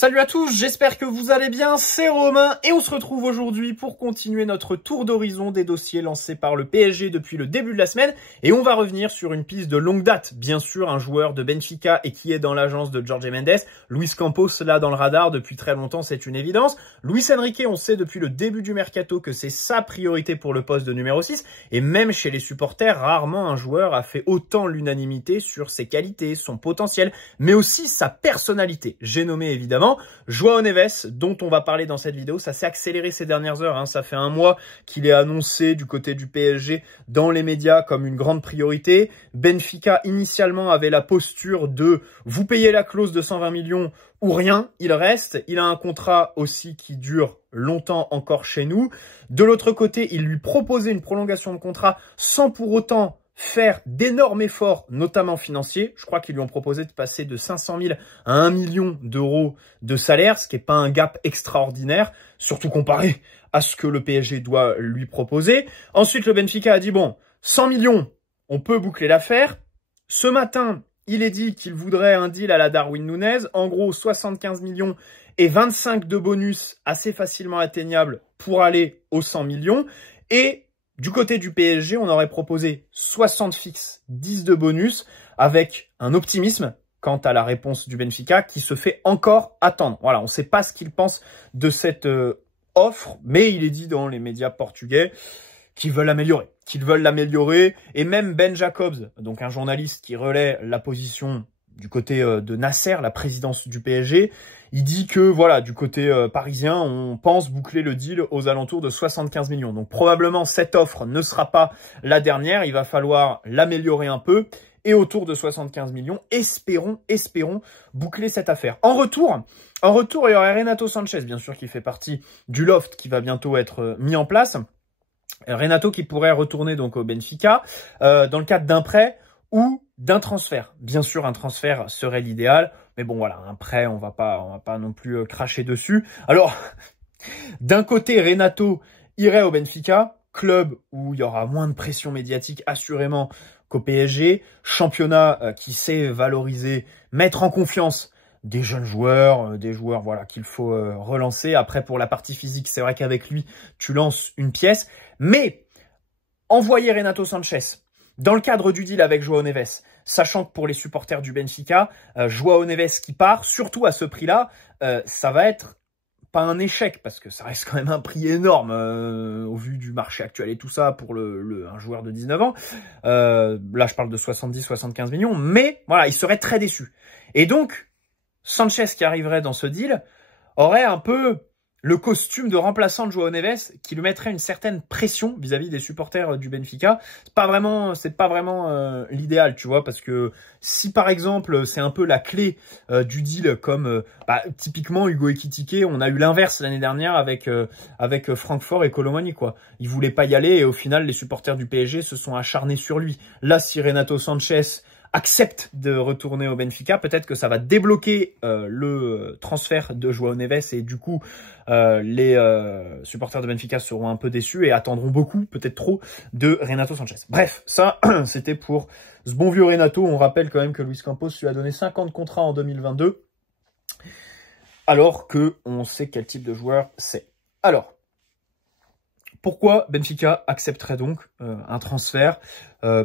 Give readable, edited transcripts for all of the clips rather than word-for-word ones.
Salut à tous, j'espère que vous allez bien, c'est Romain et on se retrouve aujourd'hui pour continuer notre tour d'horizon des dossiers lancés par le PSG depuis le début de la semaine et on va revenir sur une piste de longue date, bien sûr un joueur de Benfica et qui est dans l'agence de Jorge Mendes, Luis Campos là dans le radar depuis très longtemps, c'est une évidence. Luis Enrique, on sait depuis le début du mercato que c'est sa priorité pour le poste de numéro 6 et même chez les supporters, rarement un joueur a fait autant l'unanimité sur ses qualités, son potentiel, mais aussi sa personnalité. J'ai nommé évidemment João Neves, dont on va parler dans cette vidéo. Ça s'est accéléré ces dernières heures, hein. Ça fait un mois qu'il est annoncé du côté du PSG dans les médias comme une grande priorité. Benfica initialement avait la posture de vous payez la clause de 120 millions ou rien, il reste. Il a un contrat aussi qui dure longtemps encore chez nous. De l'autre côté, il lui proposait une prolongation de contrat sans pour autant faire d'énormes efforts, notamment financiers. Je crois qu'ils lui ont proposé de passer de 500 000 à 1 million d'euros de salaire, ce qui n'est pas un gap extraordinaire, surtout comparé à ce que le PSG doit lui proposer. Ensuite, le Benfica a dit, bon, 100 millions, on peut boucler l'affaire. Ce matin, il est dit qu'il voudrait un deal à la Darwin Núñez, en gros 75 millions et 25 de bonus assez facilement atteignables pour aller aux 100 millions. Et du côté du PSG, on aurait proposé 60 fixes, 10 de bonus, avec un optimisme quant à la réponse du Benfica qui se fait encore attendre. Voilà, on ne sait pas ce qu'il pense de cette offre, mais il est dit dans les médias portugais qu'ils veulent l'améliorer. Et même Ben Jacobs, donc un journaliste qui relaie la position du côté de Nasser, la présidence du PSG, il dit que voilà, du côté parisien, on pense boucler le deal aux alentours de 75 millions. Donc probablement cette offre ne sera pas la dernière, il va falloir l'améliorer un peu. Et autour de 75 millions, espérons boucler cette affaire. En retour, il y aurait Renato Sanchez, bien sûr, qui fait partie du loft qui va bientôt être mis en place. Renato qui pourrait retourner donc au Benfica dans le cadre d'un prêt ou d'un transfert. Bien sûr, un transfert serait l'idéal, mais bon voilà, un prêt, on va pas non plus cracher dessus. Alors, d'un côté, Renato irait au Benfica, club où il y aura moins de pression médiatique assurément qu'au PSG, championnat qui sait valoriser, mettre en confiance des jeunes joueurs, des joueurs voilà qu'il faut relancer. Après, pour la partie physique, c'est vrai qu'avec lui, tu lances une pièce, mais envoyer Renato Sanchez dans le cadre du deal avec João Neves, sachant que pour les supporters du Benfica, João Neves qui part, surtout à ce prix-là, ça va être pas un échec, parce que ça reste quand même un prix énorme au vu du marché actuel et tout ça pour un joueur de 19 ans. Là, je parle de 70-75 millions, mais voilà, il serait très déçu. Et donc, Sanchez qui arriverait dans ce deal aurait un peu le costume de remplaçant de João Neves qui lui mettrait une certaine pression vis-à-vis des supporters du Benfica. C'est pas vraiment l'idéal, tu vois, parce que si par exemple c'est un peu la clé du deal comme typiquement Hugo Ekitike, on a eu l'inverse l'année dernière avec Francfort et Colomani, quoi. Il voulait pas y aller et au final les supporters du PSG se sont acharnés sur lui. Là, si Renato Sanchez accepte de retourner au Benfica, peut-être que ça va débloquer le transfert de João Neves et du coup les supporters de Benfica seront un peu déçus et attendront beaucoup, peut-être trop, de Renato Sanchez. Bref, ça c'était pour ce bon vieux Renato. On rappelle quand même que Luis Campos lui a donné 50 contrats en 2022 alors que on sait quel type de joueur c'est. Alors, pourquoi Benfica accepterait donc un transfert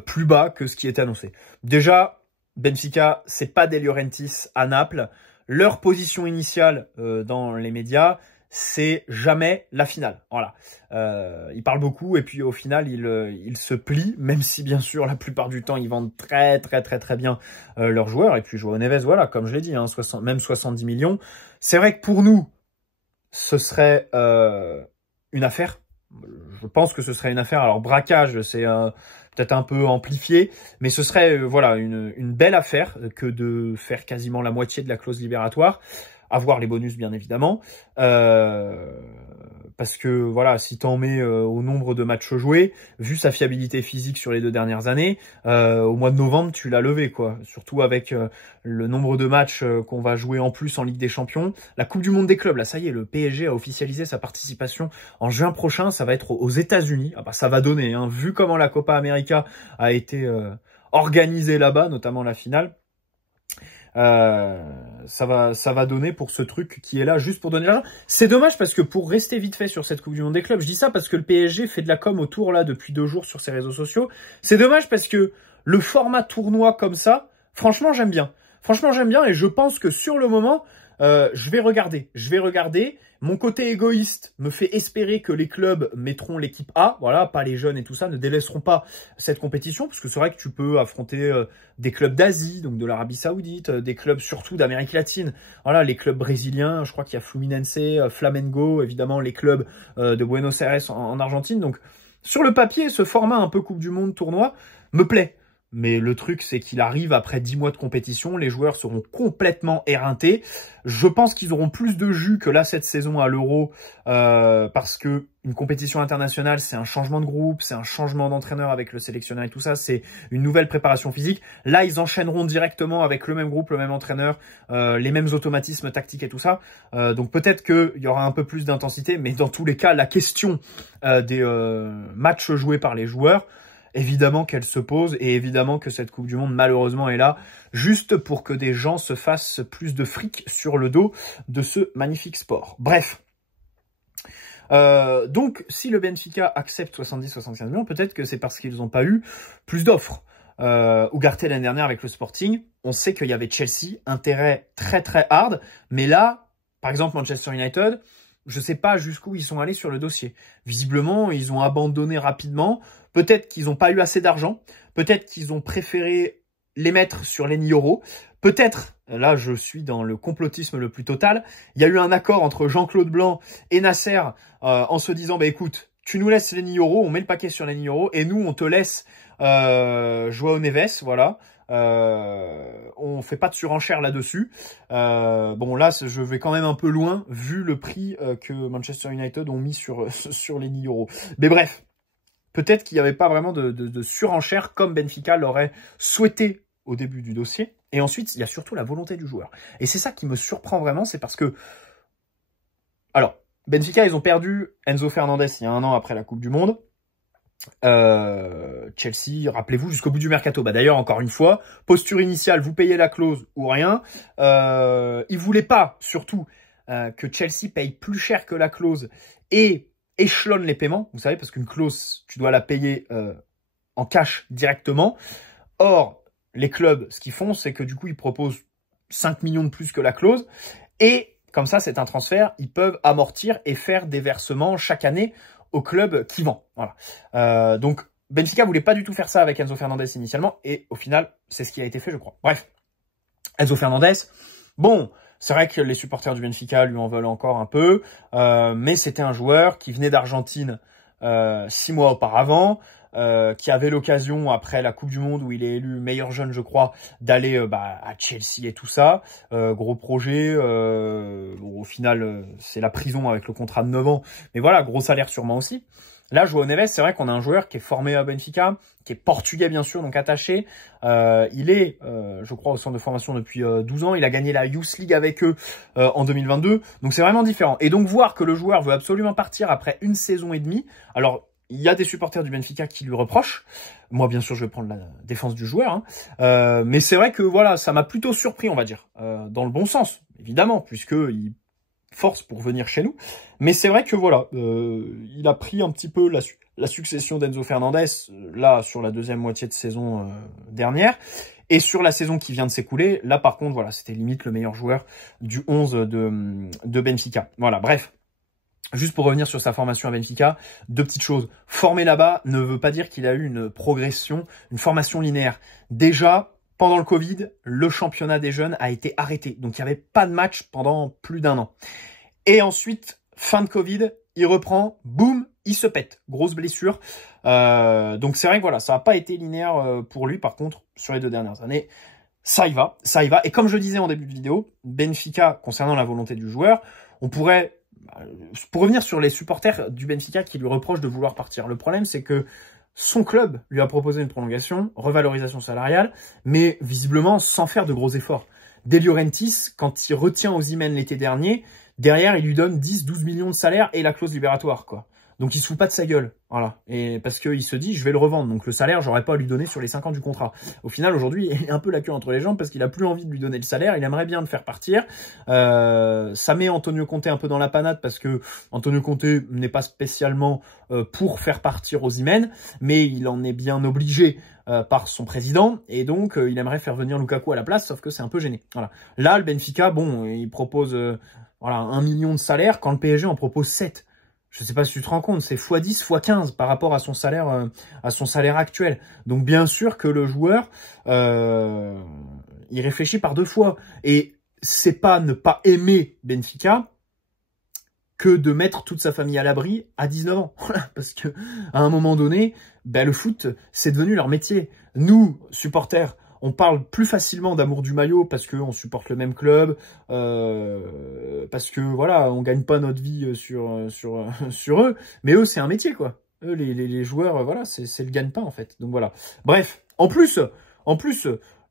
plus bas que ce qui était annoncé? Déjà, Benfica, c'est pas des Llorentis à Naples. Leur position initiale dans les médias, c'est jamais la finale. Voilà. Ils parlent beaucoup et puis au final, ils se plient, même si bien sûr, la plupart du temps, ils vendent très bien leurs joueurs. Et puis João Neves, voilà, comme je l'ai dit, hein, même 70 millions. C'est vrai que pour nous, ce serait une affaire. Je pense que ce serait une affaire. Alors, braquage, c'est peut-être un peu amplifié, mais ce serait voilà une belle affaire que de faire quasiment la moitié de la clause libératoire. Avoir les bonus, bien évidemment. Parce que, voilà, si t'en mets au nombre de matchs joués, vu sa fiabilité physique sur les 2 dernières années, au mois de novembre, tu l'as levé, quoi. Surtout avec le nombre de matchs qu'on va jouer en plus en Ligue des Champions. La Coupe du Monde des clubs, là, ça y est, le PSG a officialisé sa participation en juin prochain. Ça va être aux États-Unis. Ah bah, ça va donner, hein. Vu comment la Copa América a été organisée là-bas, notamment la finale. ça va donner pour ce truc qui est là juste pour donner l'argent. C'est dommage parce que pour rester vite fait sur cette Coupe du Monde des clubs, je dis ça parce que le PSG fait de la com autour là depuis 2 jours sur ses réseaux sociaux. C'est dommage parce que le format tournoi comme ça, franchement j'aime bien. Franchement j'aime bien et je pense que sur le moment, je vais regarder. Mon côté égoïste me fait espérer que les clubs mettront l'équipe A, voilà, pas les jeunes et tout ça, ne délaisseront pas cette compétition, parce que c'est vrai que tu peux affronter des clubs d'Asie, donc de l'Arabie Saoudite, des clubs surtout d'Amérique latine, voilà, les clubs brésiliens, je crois qu'il y a Fluminense, Flamengo, évidemment les clubs de Buenos Aires en Argentine, donc sur le papier, ce format un peu Coupe du Monde tournoi me plaît. Mais le truc, c'est qu'il arrive après 10 mois de compétition, les joueurs seront complètement éreintés. Je pense qu'ils auront plus de jus que là cette saison à l'Euro, parce que une compétition internationale, c'est un changement de groupe, c'est un changement d'entraîneur avec le sélectionneur et tout ça, c'est une nouvelle préparation physique. Là, ils enchaîneront directement avec le même groupe, le même entraîneur, les mêmes automatismes tactiques et tout ça. Donc peut-être qu'il y aura un peu plus d'intensité, mais dans tous les cas, la question des matchs joués par les joueurs, évidemment qu'elle se pose et évidemment que cette Coupe du Monde malheureusement est là juste pour que des gens se fassent plus de fric sur le dos de ce magnifique sport. Bref. Donc si le Benfica accepte 70-75 millions, peut-être que c'est parce qu'ils n'ont pas eu plus d'offres. Ugarte l'année dernière avec le Sporting, on sait qu'il y avait Chelsea, intérêt très très hard, mais là, par exemple Manchester United, je sais pas jusqu'où ils sont allés sur le dossier. Visiblement, ils ont abandonné rapidement. Peut-être qu'ils n'ont pas eu assez d'argent. Peut-être qu'ils ont préféré les mettre sur les Nioro. Peut-être, là je suis dans le complotisme le plus total, il y a eu un accord entre Jean-Claude Blanc et Nasser en se disant, bah écoute, tu nous laisses les Nioro, on met le paquet sur les Nioro, et nous on te laisse Joao Neves, voilà. On fait pas de surenchère là-dessus. Bon là, je vais quand même un peu loin vu le prix que Manchester United ont mis sur les 10 euros. Mais bref, peut-être qu'il n'y avait pas vraiment de surenchère comme Benfica l'aurait souhaité au début du dossier. Et ensuite, il y a surtout la volonté du joueur. Et c'est ça qui me surprend vraiment, c'est parce que... Alors, Benfica, ils ont perdu Enzo Fernandez il y a 1 an après la Coupe du Monde. Chelsea, rappelez-vous, jusqu'au bout du mercato. Bah d'ailleurs, encore une fois, posture initiale, vous payez la clause ou rien. Ils voulaient pas, surtout, que Chelsea paye plus cher que la clause et échelonne les paiements. Vous savez, parce qu'une clause, tu dois la payer en cash directement. Or, les clubs, ce qu'ils font, c'est que du coup, ils proposent 5 millions de plus que la clause. Et comme ça, c'est un transfert. Ils peuvent amortir et faire des versements chaque année au club qui vend. Voilà. Donc, Benfica voulait pas du tout faire ça avec Enzo Fernandez initialement. Et au final, c'est ce qui a été fait, je crois. Bref. Enzo Fernandez, bon, c'est vrai que les supporters du Benfica lui en veulent encore un peu. Mais c'était un joueur qui venait d'Argentine 6 mois auparavant. Qui avait l'occasion, après la Coupe du Monde, où il est élu meilleur jeune, je crois, d'aller à Chelsea et tout ça. Gros projet. Bon, au final, c'est la prison avec le contrat de 9 ans. Mais voilà, gros salaire sûrement aussi. Là, Joao Neves, c'est vrai qu'on a un joueur qui est formé à Benfica, qui est portugais, bien sûr, donc attaché. Il est, je crois, au centre de formation depuis 12 ans. Il a gagné la Youth League avec eux en 2022. Donc, c'est vraiment différent. Et donc, voir que le joueur veut absolument partir après 1 saison et demie. Alors, il y a des supporters du Benfica qui lui reprochent. Moi, bien sûr, je vais prendre la défense du joueur. Hein. Mais c'est vrai que voilà, ça m'a plutôt surpris, on va dire. Dans le bon sens, évidemment, puisqu'il force pour venir chez nous. Mais c'est vrai que voilà, il a pris un petit peu la succession d'Enzo Fernandez, là, sur la deuxième moitié de saison dernière. Et sur la saison qui vient de s'écouler, là, par contre, voilà, c'était limite le meilleur joueur du 11 de Benfica. Voilà, bref. Juste pour revenir sur sa formation à Benfica, 2 petites choses. Former là-bas ne veut pas dire qu'il a eu une progression, une formation linéaire. Déjà, pendant le Covid, le championnat des jeunes a été arrêté. Donc, il n'y avait pas de match pendant plus d'1 an. Et ensuite, fin de Covid, il reprend, boum, il se pète. Grosse blessure. Donc, c'est vrai que voilà, ça n'a pas été linéaire pour lui. Par contre, sur les 2 dernières années, ça y va, ça y va. Et comme je le disais en début de vidéo, Benfica, concernant la volonté du joueur, on pourrait... Pour revenir sur les supporters du Benfica qui lui reprochent de vouloir partir, le problème c'est que son club lui a proposé une prolongation, revalorisation salariale, mais visiblement sans faire de gros efforts. De Laurentiis, quand il retient Osimhen l'été dernier, derrière il lui donne 10-12 millions de salaire et la clause libératoire, quoi. Donc il se fout pas de sa gueule, voilà. Et parce qu'il se dit, je vais le revendre. Donc le salaire, j'aurais pas à lui donner sur les 5 ans du contrat. Au final, aujourd'hui, il est un peu la queue entre les jambes parce qu'il a plus envie de lui donner le salaire. Il aimerait bien le faire partir. Ça met Antonio Conte un peu dans la panade parce que Antonio Conte n'est pas spécialement pour faire partir Osimhen, mais il en est bien obligé par son président. Et donc, il aimerait faire venir Lukaku à la place, sauf que c'est un peu gêné. Voilà. Là, le Benfica, bon, il propose voilà, 1 million de salaire quand le PSG en propose 7. Je sais pas si tu te rends compte, c'est x10, x15 par rapport à son salaire actuel. Donc bien sûr que le joueur, il réfléchit par 2 fois. Et c'est pas ne pas aimer Benfica que de mettre toute sa famille à l'abri à 19 ans. Parce que à un moment donné, ben, le foot, c'est devenu leur métier. Nous, supporters, on parle plus facilement d'amour du maillot parce qu'on supporte le même club, parce que voilà, on gagne pas notre vie sur eux, mais eux c'est un métier quoi. Eux les joueurs, voilà, c'est le gagne-pain en fait. Donc voilà. Bref, en plus,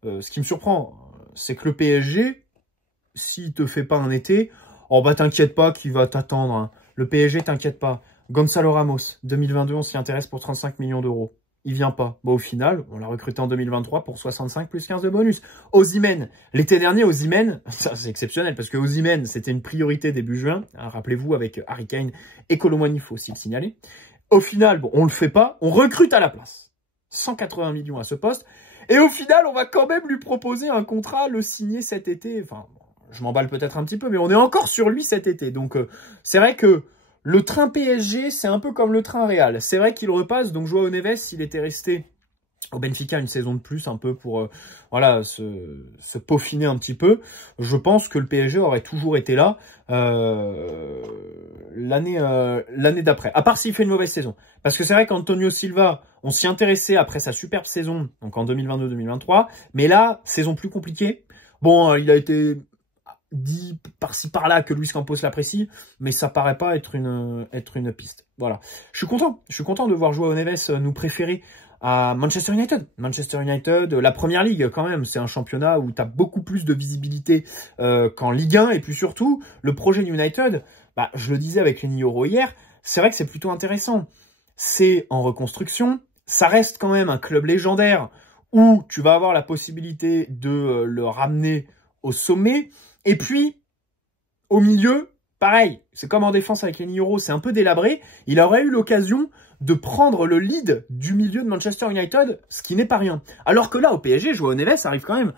ce qui me surprend, c'est que le PSG, s'il te fait pas un été, oh bah t'inquiète pas qu'il va t'attendre. Hein. Le PSG, t'inquiète pas. Gonzalo Ramos, 2022, on s'y intéresse pour 35 millions d'euros. Il vient pas. Bon, au final, on l'a recruté en 2023 pour 65 plus 15 de bonus. Osimhen, l'été dernier, Osimhen, ça c'est exceptionnel parce que Osimhen, c'était une priorité début juin. Hein, rappelez-vous, avec Harry Kane et Kolo Muani, il faut aussi le signaler. Au final, bon, on le fait pas, on recrute à la place. 180 millions à ce poste. Et au final, on va quand même lui proposer un contrat, le signer cet été. Enfin, je m'emballe peut-être un petit peu, mais on est encore sur lui cet été. Donc, c'est vrai que le train PSG, c'est un peu comme le train Real. C'est vrai qu'il repasse, donc Joao Neves, s'il était resté au Benfica une saison de plus, un peu pour voilà se peaufiner un petit peu, je pense que le PSG aurait toujours été là l'année d'après. À part s'il fait une mauvaise saison. Parce que c'est vrai qu'Antonio Silva, on s'y intéressait après sa superbe saison, donc en 2022-2023, mais là, saison plus compliquée. Bon, il a été dit par-ci par-là que Luis Campos l'apprécie, mais ça paraît pas être une piste. Voilà. Je suis content de voir Joao Neves nous préférer à Manchester United. Manchester United, la Première Ligue quand même, c'est un championnat où tu as beaucoup plus de visibilité qu'en Ligue 1, et puis surtout, le projet United, bah, je le disais avec Lenny Yoro hier, c'est vrai que c'est plutôt intéressant. C'est en reconstruction, ça reste quand même un club légendaire où tu vas avoir la possibilité de le ramener au sommet. Et puis, au milieu, pareil, c'est comme en défense avec Lenny Yoro, c'est un peu délabré. Il aurait eu l'occasion de prendre le lead du milieu de Manchester United, ce qui n'est pas rien. Alors que là, au PSG, Joao Neves arrive quand même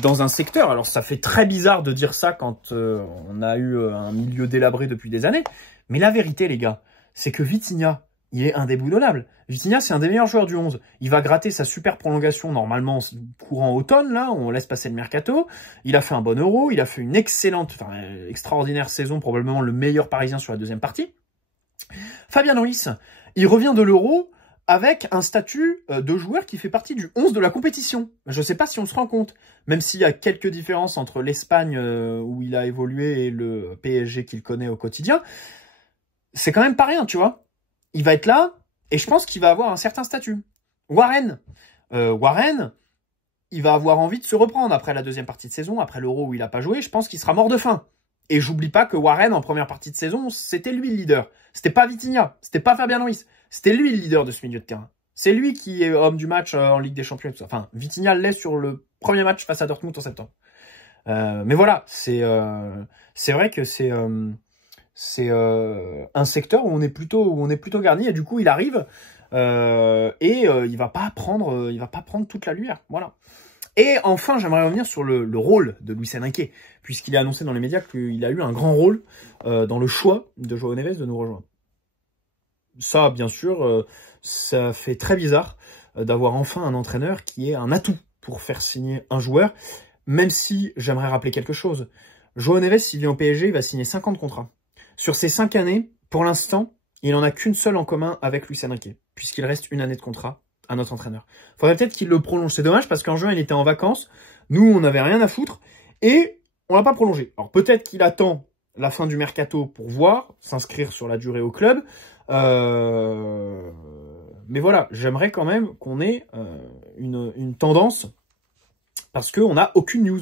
dans un secteur. Alors, ça fait très bizarre de dire ça quand on a eu un milieu délabré depuis des années. Mais la vérité, les gars, c'est que Vitinha, il est indéboulonnable. Vitinha, c'est un des meilleurs joueurs du 11. Il va gratter sa super prolongation normalement courant automne, là, on laisse passer le mercato. Il a fait un bon Euro, il a fait une excellente, enfin extraordinaire saison, probablement le meilleur Parisien sur la deuxième partie. Fabien Ruiz, il revient de l'Euro avec un statut de joueur qui fait partie du 11 de la compétition. Je ne sais pas si on se rend compte, même s'il y a quelques différences entre l'Espagne où il a évolué et le PSG qu'il connaît au quotidien. C'est quand même pas rien, tu vois. Il va être là, et je pense qu'il va avoir un certain statut. Warren, il va avoir envie de se reprendre après la deuxième partie de saison, après l'Euro où il n'a pas joué, je pense qu'il sera mort de faim. Et j'oublie pas que Warren, en première partie de saison, c'était lui le leader. C'était pas Vitinha, c'était pas Fabien Ruiz, c'était lui le leader de ce milieu de terrain. C'est lui qui est homme du match en Ligue des Champions. Enfin, Vitinha l'est sur le premier match face à Dortmund en septembre. Mais voilà, c'est vrai que c'est un secteur où on est plutôt garni, et du coup il arrive il va pas prendre toute la lumière, voilà. Et enfin, j'aimerais revenir sur le rôle de Luis Enrique, puisqu'il a annoncé dans les médias qu'il a eu un grand rôle dans le choix de Joao Neves de nous rejoindre. Ça, bien sûr, ça fait très bizarre d'avoir enfin un entraîneur qui est un atout pour faire signer un joueur, même si j'aimerais rappeler quelque chose. Joao Neves, s'il vient au PSG, il va signer 5 ans de contrat. Sur ces 5 années, pour l'instant, il n'en a qu'une seule en commun avec Luis Enrique, puisqu'il reste une année de contrat à notre entraîneur. Faudrait peut-être qu'il le prolonge. C'est dommage parce qu'en juin, il était en vacances. Nous, on n'avait rien à foutre et on l'a pas prolongé. Alors peut-être qu'il attend la fin du mercato pour voir, s'inscrire sur la durée au club. Mais voilà, j'aimerais quand même qu'on ait une tendance parce qu'on n'a aucune news.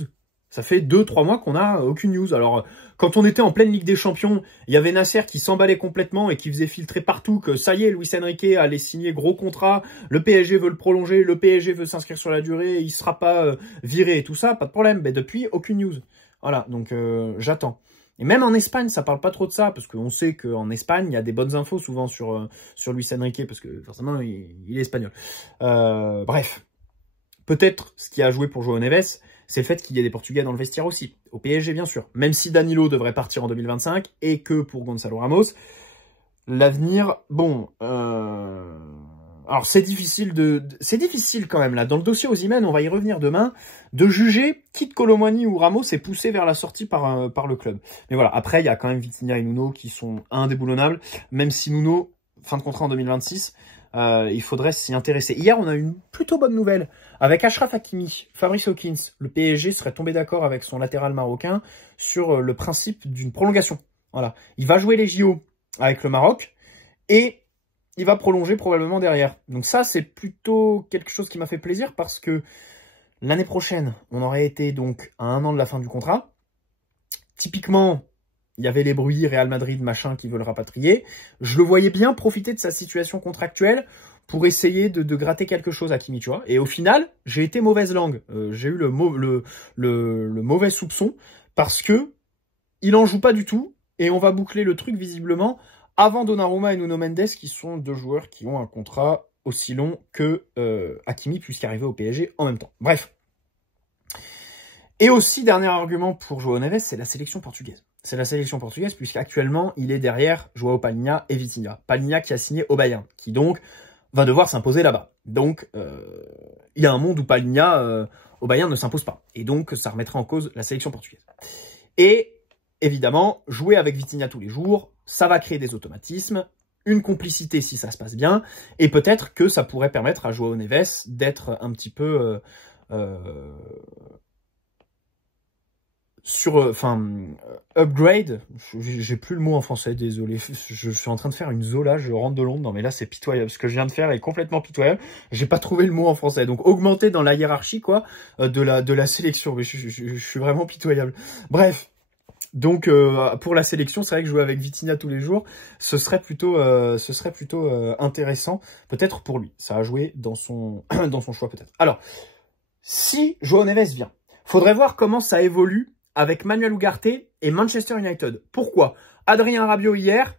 Ça fait 2-3 mois qu'on n'a aucune news. Alors, quand on était en pleine Ligue des Champions, il y avait Nasser qui s'emballait complètement et qui faisait filtrer partout que ça y est, Luis Enrique allait signer gros contrat, le PSG veut le prolonger, le PSG veut s'inscrire sur la durée, il sera pas viré et tout ça, pas de problème. Mais depuis, aucune news. Voilà, donc j'attends. Et même en Espagne, ça parle pas trop de ça, parce qu'on sait qu'en Espagne, il y a des bonnes infos souvent sur Luis Enrique, parce que forcément, il est espagnol. Bref, peut-être ce qui a joué pour João Neves, c'est le fait qu'il y ait des Portugais dans le vestiaire aussi. Au PSG, bien sûr. Même si Danilo devrait partir en 2025, et que pour Gonzalo Ramos, l'avenir, bon... Alors, c'est difficile quand même, là. Dans le dossier Osimhen, on va y revenir demain, de juger quitte Colomani ou Ramos est poussé vers la sortie par le club. Mais voilà, après, il y a quand même Vitinha et Nuno qui sont indéboulonnables, même si Nuno, fin de contrat en 2026... il faudrait s'y intéresser. Hier, on a eu une plutôt bonne nouvelle. Avec Achraf Hakimi, Fabrice Hawkins, le PSG serait tombé d'accord avec son latéral marocain sur le principe d'une prolongation. Voilà. Il va jouer les JO avec le Maroc et il va prolonger probablement derrière. Donc ça, c'est plutôt quelque chose qui m'a fait plaisir parce que l'année prochaine, on aurait été donc à 1 an de la fin du contrat. Typiquement, il y avait les bruits, Real Madrid, machin, qui veut le rapatrier. Je le voyais bien profiter de sa situation contractuelle pour essayer de gratter quelque chose à Kimi, tu vois. Et au final, j'ai été mauvaise langue. J'ai eu le mauvais soupçon parce que il en joue pas du tout. Et on va boucler le truc visiblement avant Donnarumma et Nuno Mendes, qui sont 2 joueurs qui ont un contrat aussi long que Hakimi, puisqu'arrivé au PSG en même temps. Bref. Et aussi, dernier argument pour João Neves, c'est la sélection portugaise. C'est la sélection portugaise, puisqu'actuellement, il est derrière João Palhinha et Vitinha. Palhinha qui a signé au Bayern, qui donc va devoir s'imposer là-bas. Donc, il y a un monde où Palhinha au Bayern ne s'impose pas. Et donc, ça remettrait en cause la sélection portugaise. Et évidemment, jouer avec Vitinha tous les jours, ça va créer des automatismes, une complicité si ça se passe bien, et peut-être que ça pourrait permettre à João Neves d'être un petit peu... upgrade, j'ai plus le mot en français, désolé, je suis en train de faire une zola, je rentre de Londres, non mais là c'est pitoyable, ce que je viens de faire est complètement pitoyable, j'ai pas trouvé le mot en français, donc augmenter dans la hiérarchie quoi, de la sélection, mais je suis vraiment pitoyable. Bref, donc pour la sélection, c'est vrai que jouer avec Vitinha tous les jours, ce serait plutôt intéressant, peut-être pour lui, ça a joué dans son, dans son choix peut-être. Alors, si João Neves vient, faudrait voir comment ça évolue avec Manuel Ugarte et Manchester United. Pourquoi? Adrien Rabiot hier,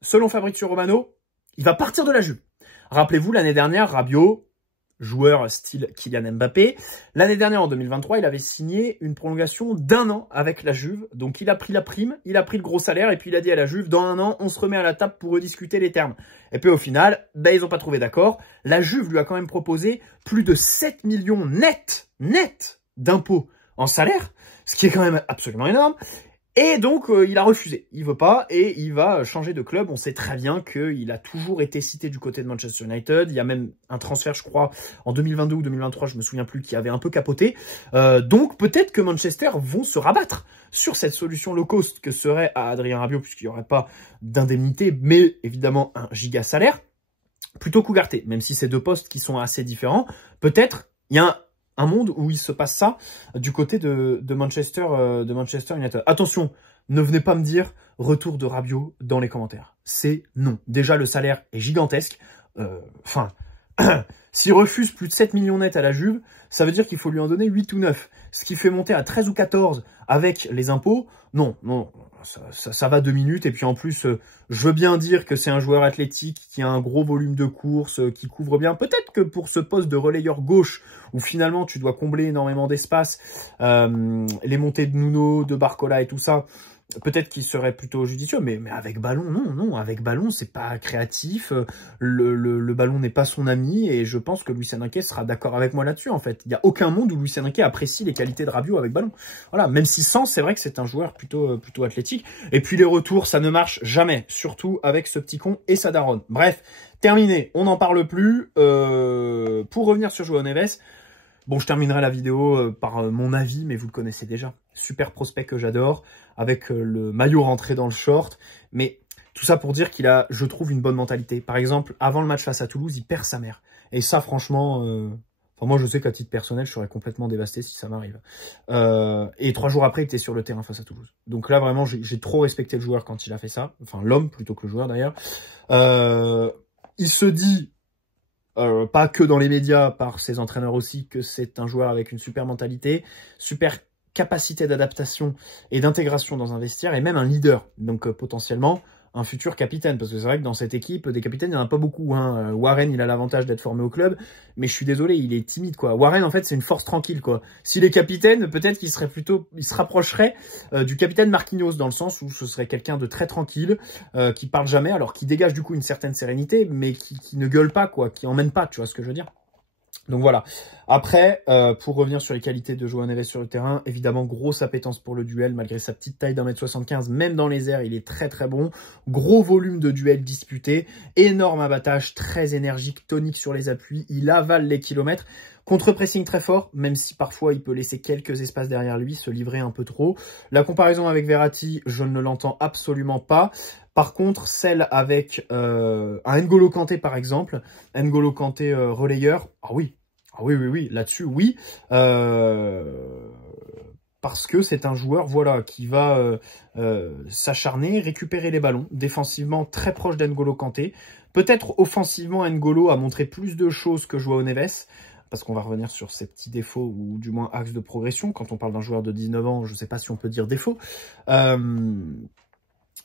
selon Fabrizio Romano, il va partir de la Juve. Rappelez-vous, l'année dernière, Rabiot, joueur style Kylian Mbappé, l'année dernière, en 2023, il avait signé une prolongation d'1 an avec la Juve. Donc il a pris la prime, il a pris le gros salaire et puis il a dit à la Juve, dans 1 an, on se remet à la table pour rediscuter les termes. Et puis au final, ils n'ont pas trouvé d'accord. La Juve lui a quand même proposé plus de 7 millions net d'impôts en salaire, ce qui est quand même absolument énorme. Et donc, il a refusé. Il veut pas et il va changer de club. On sait très bien qu'il a toujours été cité du côté de Manchester United. Il y a même un transfert, je crois, en 2022 ou 2023, je me souviens plus, qui avait un peu capoté. Donc, peut-être que Manchester vont se rabattre sur cette solution low cost que serait à Adrien Rabiot, puisqu'il n'y aurait pas d'indemnité, mais évidemment un giga salaire, plutôt qu'Ugarte. Même si c'est 2 postes qui sont assez différents, peut-être il y a un monde où il se passe ça du côté de Manchester United. Attention, ne venez pas me dire retour de Rabiot dans les commentaires. C'est non. Déjà, le salaire est gigantesque. S'il refuse plus de 7 millions nets à la Juve, ça veut dire qu'il faut lui en donner 8 ou 9. Ce qui fait monter à 13 ou 14 avec les impôts. Non, ça va 2 minutes. Et puis en plus, je veux bien dire que c'est un joueur athlétique qui a un gros volume de course, qui couvre bien. Peut-être que pour ce poste de relayeur gauche, où finalement tu dois combler énormément d'espace, les montées de Nuno, de Barcola et tout ça, peut-être qu'il serait plutôt judicieux, mais avec ballon, non, avec ballon, c'est pas créatif, le ballon n'est pas son ami, et je pense que Luis Enrique sera d'accord avec moi là-dessus, en fait. Il n'y a aucun monde où Luis Enrique apprécie les qualités de Rabiot avec ballon. Voilà, même si sans, c'est vrai que c'est un joueur plutôt athlétique. Et puis les retours, ça ne marche jamais, surtout avec ce petit con et sa daronne. Bref, terminé, on n'en parle plus. Pour revenir sur João Neves, bon, je terminerai la vidéo par mon avis, mais vous le connaissez déjà. Super prospect que j'adore, avec le maillot rentré dans le short. Mais tout ça pour dire qu'il a, je trouve, une bonne mentalité. Par exemple, avant le match face à Toulouse, il perd sa mère. Et ça, franchement, Enfin, moi, je sais qu'à titre personnel, je serais complètement dévasté si ça m'arrive. Et 3 jours après, il était sur le terrain face à Toulouse. Donc là, vraiment, j'ai trop respecté le joueur quand il a fait ça. Enfin, l'homme plutôt que le joueur, d'ailleurs. Il se dit, pas que dans les médias, par ses entraîneurs aussi, que c'est un joueur avec une super mentalité, super capacité d'adaptation et d'intégration dans un vestiaire, et même un leader. Donc, potentiellement, un futur capitaine, parce que c'est vrai que dans cette équipe, des capitaines, il n'y en a pas beaucoup. Hein. Warren, il a l'avantage d'être formé au club, mais je suis désolé, il est timide, quoi. Warren, en fait, c'est une force tranquille, quoi. S'il est capitaine, peut-être qu'il serait plutôt, il se rapprocherait du capitaine Marquinhos, dans le sens où ce serait quelqu'un de très tranquille, qui parle jamais, alors qui dégage du coup une certaine sérénité, mais qui ne gueule pas, quoi, qui emmène pas, tu vois ce que je veux dire. Donc voilà. Après, pour revenir sur les qualités de João Neves sur le terrain, évidemment, grosse appétence pour le duel, malgré sa petite taille d'1m75, même dans les airs, il est très très bon. Gros volume de duels disputés, énorme abattage, très énergique, tonique sur les appuis, il avale les kilomètres. Contre-pressing très fort, même si parfois il peut laisser quelques espaces derrière lui, se livrer un peu trop. La comparaison avec Verratti, je ne l'entends absolument pas. Par contre, celle avec un N'Golo Kanté, par exemple, N'Golo Kanté relayeur, ah oui, là-dessus, oui. Parce que c'est un joueur, voilà, qui va s'acharner, récupérer les ballons, défensivement très proche d'N'Golo Kanté. Peut-être offensivement, N'Golo a montré plus de choses que João Neves, parce qu'on va revenir sur ses petits défauts, ou du moins axes de progression. Quand on parle d'un joueur de 19 ans, je ne sais pas si on peut dire défaut.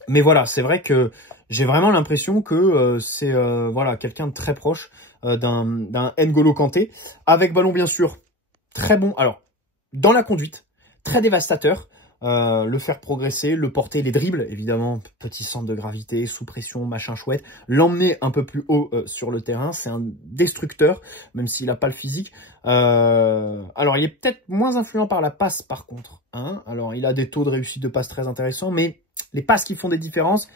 Mais voilà, c'est vrai que j'ai vraiment l'impression que c'est voilà, quelqu'un de très proche d'un N'Golo Kanté, avec ballon bien sûr, très bon. Alors, dans la conduite, très dévastateur, le faire progresser, le porter, les dribbles, évidemment, petit centre de gravité, sous pression, machin chouette, l'emmener un peu plus haut sur le terrain, c'est un destructeur, même s'il n'a pas le physique. Alors, il est peut-être moins influent par la passe, par contre. Hein. Alors, il a des taux de réussite de passe très intéressants, mais les passes qui font des différences,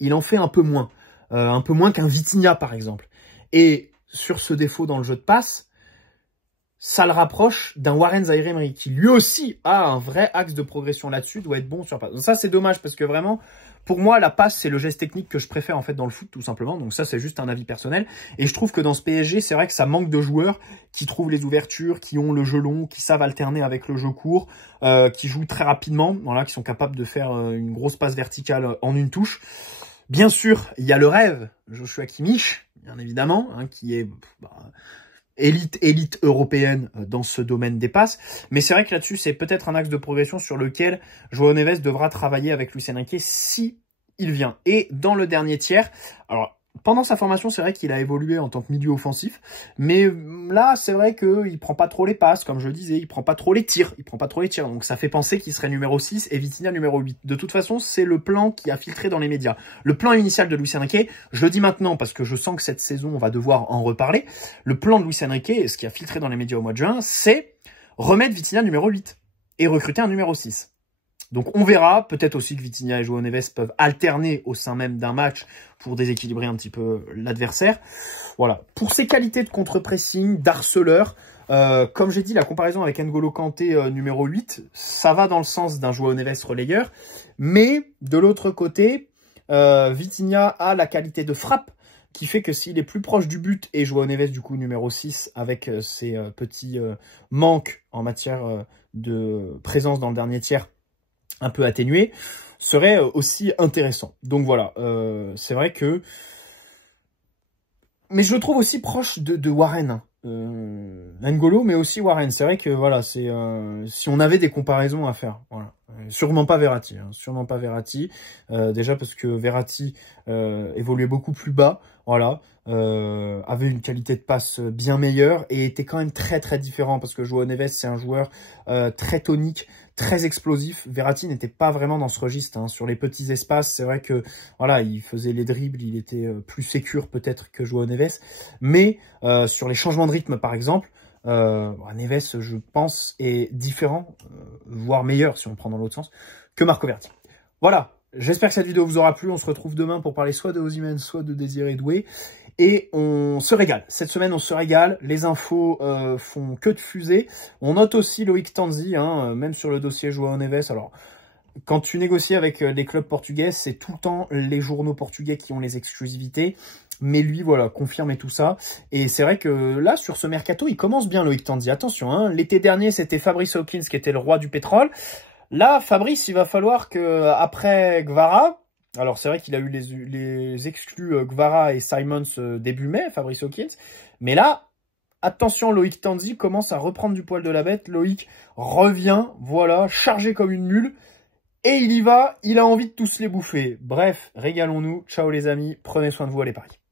il en fait un peu moins qu'un Vitinha, par exemple. Et sur ce défaut dans le jeu de passe, ça le rapproche d'un Warren Zaïre-Emery, qui lui aussi a un vrai axe de progression là-dessus, doit être bon sur passe. Donc ça, c'est dommage, parce que vraiment, pour moi, la passe, c'est le geste technique que je préfère en fait dans le foot, tout simplement. Donc ça, c'est juste un avis personnel. Et je trouve que dans ce PSG, c'est vrai que ça manque de joueurs qui trouvent les ouvertures, qui ont le jeu long, qui savent alterner avec le jeu court, qui jouent très rapidement, voilà, qui sont capables de faire une grosse passe verticale en une touche. Bien sûr, il y a le rêve, Joshua Kimmich, bien évidemment, hein, qui est élite européenne dans ce domaine des passes. Mais c'est vrai que là-dessus, c'est peut-être un axe de progression sur lequel João Neves devra travailler avec Luis Enrique si il vient. Et dans le dernier tiers, alors pendant sa formation, c'est vrai qu'il a évolué en tant que milieu offensif, mais là, c'est vrai qu'il prend pas trop les passes, comme je le disais, il prend pas trop les tirs, donc ça fait penser qu'il serait numéro 6 et Vitinha numéro 8. De toute façon, c'est le plan qui a filtré dans les médias. Le plan initial de Luis Enrique, je le dis maintenant parce que je sens que cette saison, on va devoir en reparler, le plan de Luis Enrique, ce qui a filtré dans les médias au mois de juin, c'est remettre Vitinha numéro 8 et recruter un numéro 6. Donc on verra, peut-être aussi que Vitinha et João Neves peuvent alterner au sein même d'un match pour déséquilibrer un petit peu l'adversaire. Voilà. Pour ses qualités de contre-pressing, d'harceleur, comme j'ai dit, la comparaison avec N'Golo Kanté numéro 8, ça va dans le sens d'un João Neves relayeur. Mais de l'autre côté, Vitinha a la qualité de frappe qui fait que s'il est plus proche du but, et João Neves du coup numéro 6 avec ses petits manques en matière de présence dans le dernier tiers, un peu atténué, serait aussi intéressant. Donc voilà, c'est vrai que... Mais je le trouve aussi proche de Warren. N'Golo, mais aussi Warren. C'est vrai que voilà, c'est si on avait des comparaisons à faire. Voilà. Sûrement pas Verratti. Hein, sûrement pas Verratti. Déjà parce que Verratti évoluait beaucoup plus bas. Voilà. Avait une qualité de passe bien meilleure et était quand même très très différent parce que João Neves, c'est un joueur très tonique, très explosif. Verratti n'était pas vraiment dans ce registre. Hein. Sur les petits espaces, c'est vrai que voilà, il faisait les dribbles, il était plus sécure peut-être que João Neves. Mais sur les changements de rythme, par exemple, Neves, je pense, est différent, voire meilleur si on prend dans l'autre sens, que Marco Verratti. Voilà. J'espère que cette vidéo vous aura plu. On se retrouve demain pour parler soit de Osimhen, soit de Désiré Doué. Et on se régale. Cette semaine, on se régale. Les infos font que de fuser. On note aussi Loïc Tanzi, hein, même sur le dossier João Neves. Alors, quand tu négocies avec les clubs portugais, c'est tout le temps les journaux portugais qui ont les exclusivités. Mais lui, voilà, confirme tout ça. Et c'est vrai que là, sur ce mercato, il commence bien, Loïc Tandy. Attention, hein, l'été dernier, c'était Fabrice Hawkins qui était le roi du pétrole. Là, Fabrice, il va falloir que après Guevara, alors c'est vrai qu'il a eu les exclus Guevara et Simons début mai, Fabrice Hawkins. Mais là, attention, Loïc Tandy commence à reprendre du poil de la bête. Loïc revient, voilà, chargé comme une mule. Et il y va, il a envie de tous les bouffer. Bref, régalons-nous. Ciao les amis, prenez soin de vous, allez paris.